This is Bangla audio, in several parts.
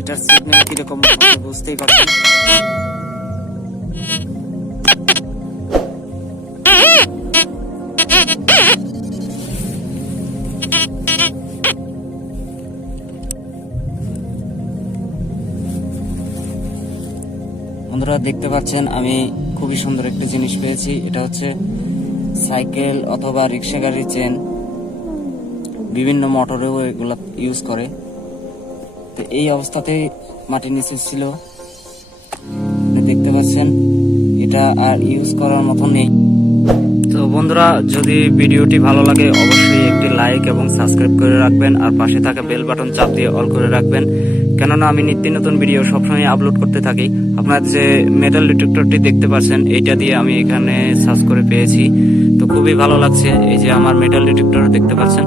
এটার সিগন্যাল কীরকম বুঝতেই পারছি বন্ধুরা, দেখতে পাচ্ছেন, আমি খুবই সুন্দর একটা জিনিস পেয়েছি। এটা হচ্ছে সাইকেল অথবা রিক্সা গাড়ির চেন বিভিন্ন মোটরেও এগুলা ইউজ করে। তো এই অবস্থাতেই মাটির নিচে ছিল। দেখতে পাচ্ছেন, এটা আর ইউজ করার মতো নেই। তো বন্ধুরা, যদি ভিডিওটি ভালো লাগে, অবশ্যই একটি লাইক এবং সাবস্ক্রাইব করে রাখবেন আর পাশে থাকা বেল বাটন চাপ দিয়ে অল করে রাখবেন। কেননা, আমি নিত্য নতুন ভিডিও সবসময় আপলোড করতে থাকি। আপনার যে মেটাল ডিটেক্টরটি দেখতে পাচ্ছেন, এইটা দিয়ে আমি এখানে সার্চ করে পেয়েছি। তো খুবই ভালো লাগছে, এই যে আমার মেটাল ডিটেক্টর দেখতে পাচ্ছেন।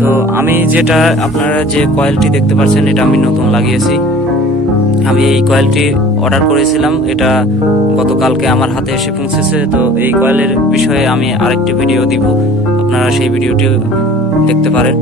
তো আমি যেটা আপনারা যে কয়েলটি দেখতে পাচ্ছেন, এটা আমি নতুন লাগিয়েছি। আমি এই কয়েলটি অর্ডার করেছিলাম। এটা গতকালকে আমার হাতে এসে পৌঁছেছে। তো এই কয়েলের বিষয়ে আমি আরেকটি ভিডিও দিব। আপনারা সেই ভিডিওটি দেখতে পারেন।